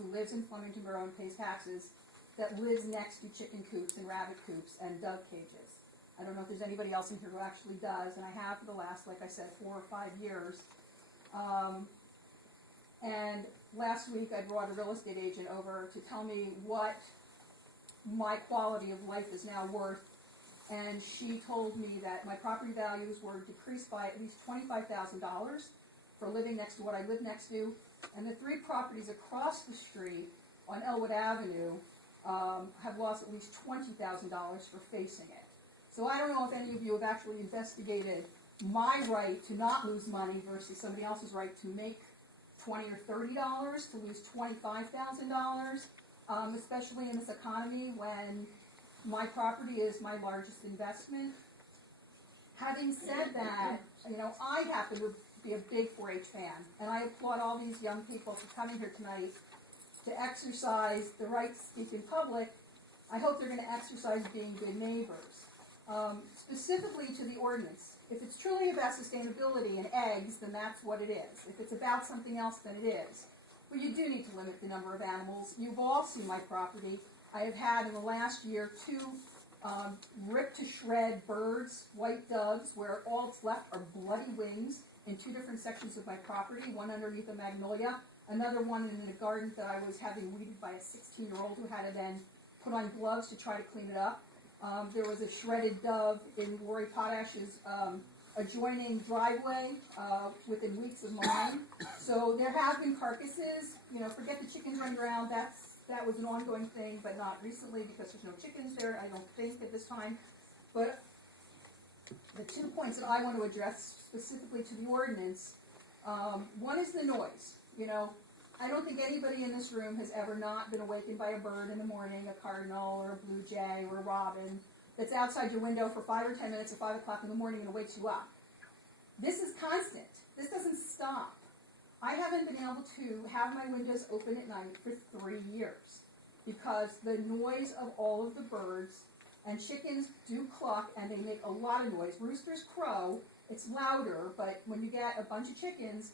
who lives in Flemington Borough and pays taxes that lives next to chicken coops and rabbit coops and dove cages. I don't know if there's anybody else in here who actually does, and I have for the last, like I said, 4 or 5 years. And last week I brought a real estate agent over to tell me what my quality of life is now worth, and she told me that my property values were decreased by at least $25,000 for living next to what I live next to, and the 3 properties across the street on Elwood Avenue have lost at least $20,000 for facing it. So I don't know if any of you have actually investigated my right to not lose money versus somebody else's right to make $20 or $30 to lose $25,000, especially in this economy when my property is my largest investment. Having said that, you know, I happen to be a big 4-H fan, and I applaud all these young people for coming here tonight to exercise the right to speak in public. I hope they're going to exercise being good neighbors. Specifically to the ordinance, if it's truly about sustainability and eggs, then that's what it is. If it's about something else, then it is. But you do need to limit the number of animals. You've all seen my property. I have had in the last year 2 ripped to shred birds, white doves, where all that's left are bloody wings in 2 different sections of my property, one underneath a magnolia, another one in a garden that I was having weeded by a 16-year-old who had to then put on gloves to try to clean it up. There was a shredded dove in Lori Potash's adjoining driveway within weeks of mine. So there have been carcasses. You know, forget the chickens running around. That was an ongoing thing, but not recently because there's no chickens there, I don't think, at this time. But the 2 points that I want to address specifically to the ordinance, one is the noise. You know, I don't think anybody in this room has ever not been awakened by a bird in the morning, a cardinal or a blue jay or a robin, that's outside your window for 5 or 10 minutes at 5 o'clock in the morning and wakes you up. This is constant. This doesn't stop. I haven't been able to have my windows open at night for 3 years because the noise of all of the birds, and chickens do cluck and they make a lot of noise. Roosters crow, it's louder, but when you get a bunch of chickens,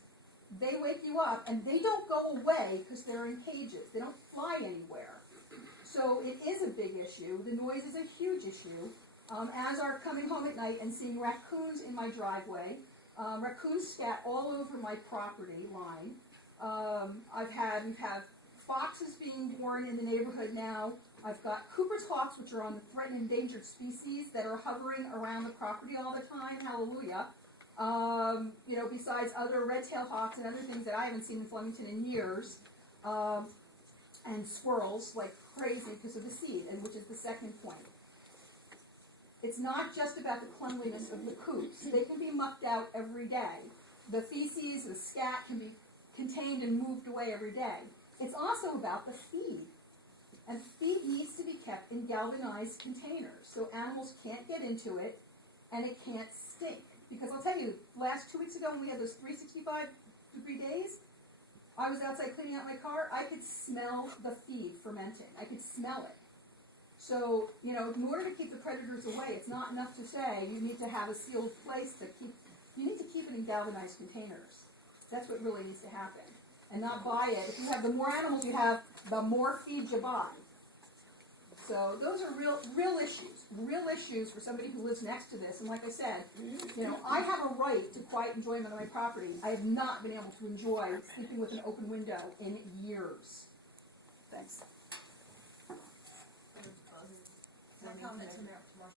they wake you up, and they don't go away because they're in cages. They don't fly anywhere. So it is a big issue. The noise is a huge issue. As are coming home at night and seeing raccoons in my driveway. Raccoons scat all over my property line. We've had foxes being born in the neighborhood now. I've got Cooper's hawks, which are on the threatened endangered species, that are hovering around the property all the time. Hallelujah. You know, besides other red-tailed hawks and other things that I haven't seen in Flemington in years, and squirrels like crazy because of the seed, and which is the second point. It's not just about the cleanliness of the coops. They can be mucked out every day. The feces, the scat can be contained and moved away every day. It's also about the feed. And feed needs to be kept in galvanized containers so animals can't get into it and it can't stink. Because I'll tell you, last 2 weeks ago when we had those 365-degree days, I was outside cleaning out my car. I could smell the feed fermenting. I could smell it. So, you know, in order to keep the predators away, it's not enough to say you need to have a sealed place to keep. You need to keep it in galvanized containers. That's what really needs to happen. And not buy it. If you have, the more animals you have, the more feed you buy. So those are real issues for somebody who lives next to this. And like I said, you know, I have a right to quiet enjoyment of my property. I have not been able to enjoy sleeping with an open window in years. Thanks. My comment to Marcia